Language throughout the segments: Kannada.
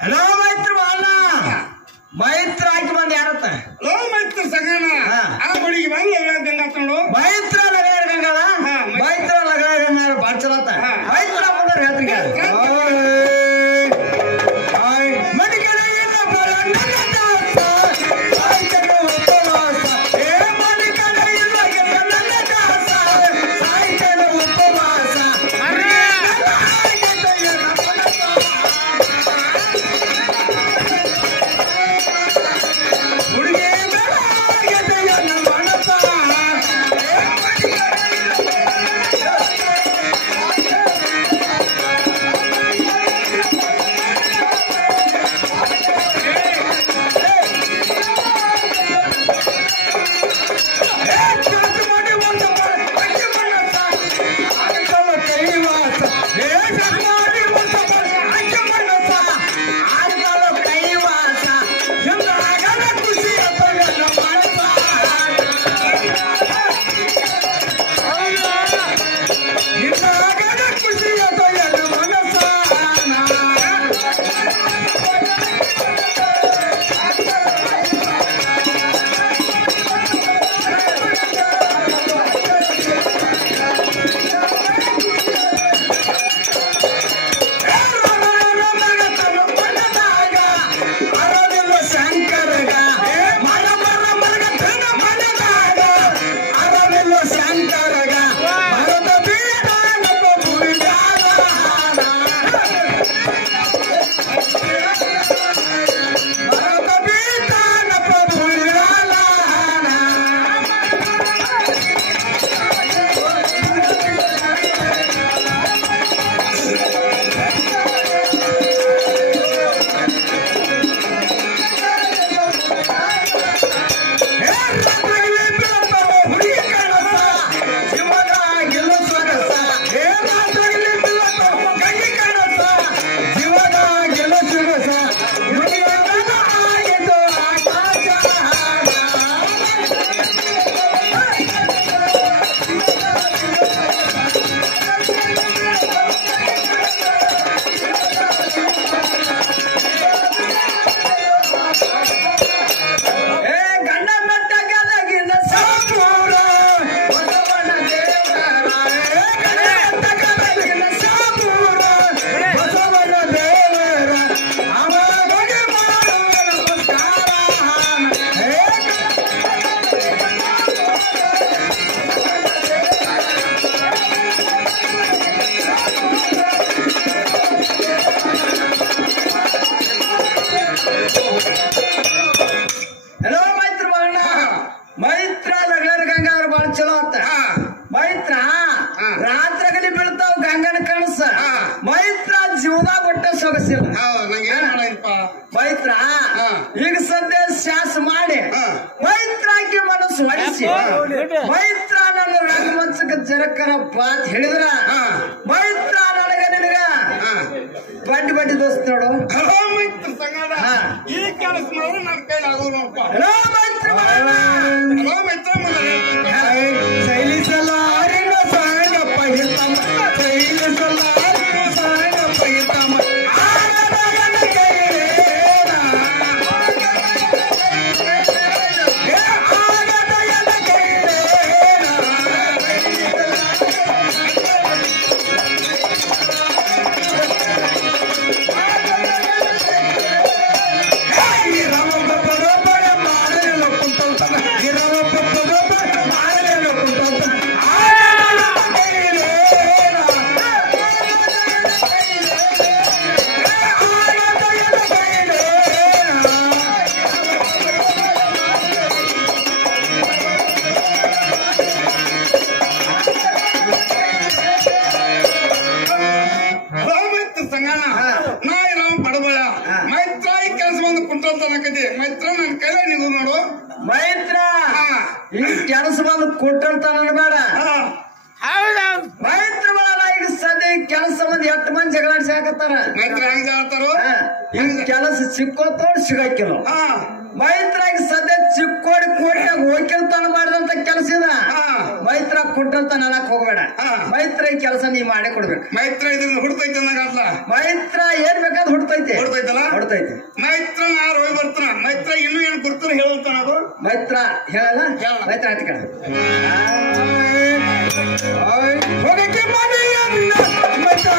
ಹಲೋ ಮೈತ್ರ ಬಾಳ ಮೈತ್ರ ಹಾಕಿ ಬಂದ ಯಾರತ್ತ ಲೋ ಮೈತ್ರ ಸಂಗಣ ಆ ಬಡಿಗೆ ಬಂದು ಗಂಗಾತ ನೋಡು ಮೈತ್ರ ಲಗಾರ ಗಂಗಾಳ ಮೈತ್ರ ಲಗಾರ ಗಂಗಾರ ಬಾಳ ಚಲತ್ತ ಮೈತ್ರ ಬಂದ ಹೇಳ್ತೀಗ ಮೈತ್ರ ಈಗ ಸದ್ಯ ಶಾಸ ಮಾಡಿ ಮೈತ್ರಾಕಿ ಮನಸ್ಸು ಹೊಡಿಸಿ ಮೈತ್ರ ನನ್ನ ರಂಗಮಂಚಕ್ಕೆ ಜರಕರಪ್ಪ ಅಂತ ಹೇಳಿದ್ರ ಮೈತ್ರ ನನಗ ನಿನಗ ಬಡ್ಡಿ ಬಡ್ಡಿ ದೋಸ್ತ ನೋಡು ಮೈತ್ರ ಸಂಗಣ ಈ ಕೆಲಸ ಮಾಡಿದ್ರೆ ನನ್ನ ಕೈಲಿ ಆಗೋನಪ್ಪ ಮೈತ್ರ ಶೈಲಿಸಲಾರಿನ ಸಾಂಗಪ್ಪ ಹಿತಮ್ಮ ಶೈಲಿಸಲಾರಿನ ಸಾಂಗಪ್ಪ ಹಿತಮ್ಮ ಮೈತ್ರ ನನ್ನ ಕೈಲೇ ನೀವು ನೋಡು ಮೈತ್ರ ಈ ಕೆಲಸ ಬಂದು ಕೊಟ್ಟಂತ ನನ್ ಬೇಡ ಮೈತ್ರ ಈಗ ಸದ್ಯ ಕೆಲಸ ಮಂದಿ 8 ಮಂದಿ ಜಗಳಾಡ್ಸಿ ಹಾಕತ್ತಾರ ಮೈತ್ರ ಹೆಂಗ್ ಹೇಳ್ತಾರೋ ಹಿಂಗ್ ಕೆಲಸ ಸಿಕ್ಕೋತೋಡ್ ಸಿಗಕ್ಕಿಲ್ಲ ಮೈತ್ರಾಗ ಸದ್ಯ ಚಿಕ್ಕೋಡಿ ಕೋಟಿಯಾಗ ಹೋಗಿರ್ತಾನ ಮಾಡಿದಂತ ಕೆಲಸ ಇದ ಮೈತ್ರ ಕೊಟ್ಟಂತ ನನಕ್ ಹೋಗ್ಬೇಡ ಮೈತ್ರ ಈ ಕೆಲಸ ನೀ ಮಾಡಿ ಕೊಡ್ಬೇಕು ಮೈತ್ರ ಇದ್ರಿಂದ ಹುಡ್ತೈತಿ ಅನ್ನಂಗಲ್ಲ ಮೈತ್ರ ಏನ್ ಬೇಕಾದ್ ಹುಡ್ತೈತಿ ಹುಡ್ತೈತಲ್ಲ ಹುಡ್ತೈತಿ ಮೈತ್ರ ನಾರು ಹೋಗಿ ಬರ್ತಾನ ಮೈತ್ರ ಇನ್ನೂ ಏನ್ ಗುರ್ತಾರ ಹೇಳ್ತಾನ ಅದು ಮೈತ್ರ ಹೇಳಲ್ಲ ಮೈತ್ರ ಅಂತ ಕೇಳ ಹೋಗಕ್ಕೆ ಮನೆಯನ್ನ ಹೋಗಕ್ಕೆ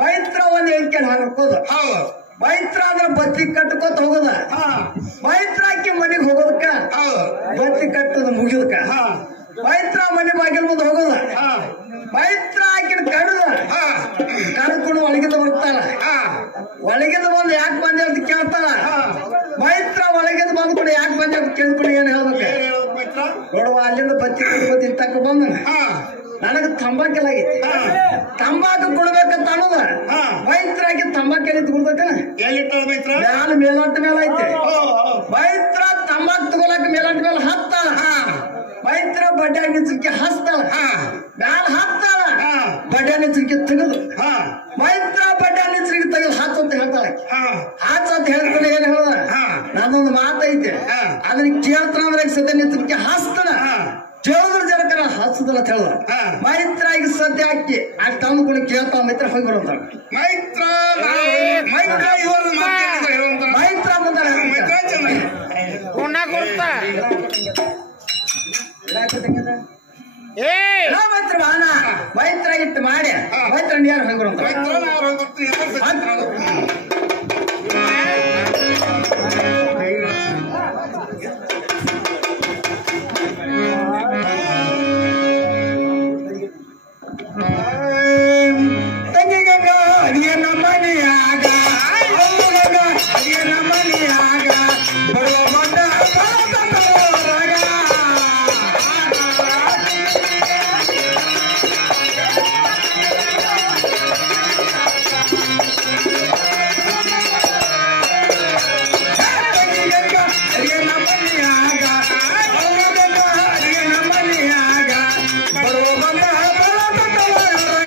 ಮೈತ್ರ ಒಂದ್ ಎಂಕೆಲ್ ಹಾಕೋದು ಮೈತ್ರ ಅಂದ್ರೆ ಬತ್ತಿ ಕಟ್ಕೋತ ಹೋಗೋದ ಮೈತ್ರ ಹಾಕಿ ಮನೆಗೆ ಹೋಗೋದಕ್ಕ ಬತ್ತಿ ಕಟ್ಟದ ಮುಗಿದಕ್ಕ ಮೈತ್ರ ಮನೆ ಬಾಗಿಲ್ ಮುಂದೆ ಹೋಗೋದ ಮೈತ್ರ ಹಾಕಿನ ಕಡ್ಕೊಂಡು ಒಳಗಿಂದ ಬರ್ತಾಳ ಒಳಗಿಂದ ಬಂದು ಯಾಕೆ ಬಂದೆ ಅಂತ ಕೇಳ್ತಾಳ ಮೈತ್ರ ಒಳಗಿಂದ ಬಂದ್ಕೊಂಡು ಯಾಕೆ ಬಂದೆ ಅಂತ ಕೇಳ್ಕೊಂಡು ಏನ್ ಹೇಳ್ಬೇಕು ನೋಡುವ ಅಲ್ಲಿಂದ ಬತ್ತಿ ಕಟ್ಕೋತಿ ತಕ್ಕ ಬಂದ ನನಗ ತಂಬಾಕೆಲ್ಲ ಆಗೈತಿ ತಂಬಾಕು ಕೊಡ್ಬೇಕಂತ ಅನ್ನೋದ ಮೈತ್ರಾಗಿ ತಂಬಾಕೆಲ್ಲ ತಗೊಳ್ಬೇಕ ಮ್ಯಾಲ ಮೇಲಾಟ ಮೇಲೆ ಐತಿ ಮೈತ್ರ ತಂಬಾಕು ತಗೊಳಕ ಮೇಲಾಟ ಮೇಲೆ ಹತ್ತಾಳ ಮೈತ್ರ ಬಡ್ಡ್ಯಾಗ ನಿಂಚಕ್ಕೆ ಹಸ್ತಾಳ ಮ್ಯಾಲ ಹತ್ತಾಳ ಬಡ್ಡ್ಯಾ ನಿಂಚಕ್ಕೆ ತೆಗೆದು ಮೈತ್ರ ಬಡ್ಡ್ಯಾ ನಿಂಚರಿಗೆ ತೆಗೆದು ಹಚ್ಚ ಅಂತ ಹೇಳ್ತಾಳೆ ಹಚ್ಚ ಅಂತ ಹೇಳ್ಕೊಂಡು ಏನ್ ಹೇಳ್ದ ನಾನೊಂದು ಮಾತೈತೆ ಅದನ್ನ ಕೇಳ್ತಾನ ಅಂದ್ರೆ ಸದ್ಯ ನಿಂಚಕ್ಕೆ ಹಸ್ತಾನ ಕೇಳಿದ್ರ ಜನಕರ ಹಚ್ಚದಲ್ಲ ಅಂತ ಹೇಳ್ದ ಮೈತ್ರ ಈಗ ಸದ್ಯ ಹಾಕಿ ಆ ತಂದ್ಕೊಂಡು ಕೇಳ್ತಾ ಮೈತ್ರ ಹೋಗಿ ಬರುವಂತ ಮೈತ್ರ ಮೈತ್ರ ಬಂದಾರ ಮೈತ್ರ ಬಾಣ ಮೈತ್ರ ಇಟ್ಟು ಮಾಡಿ ಮೈತ್ರ ಯಾರು ಹೋಗಿ ಬರುವಂತ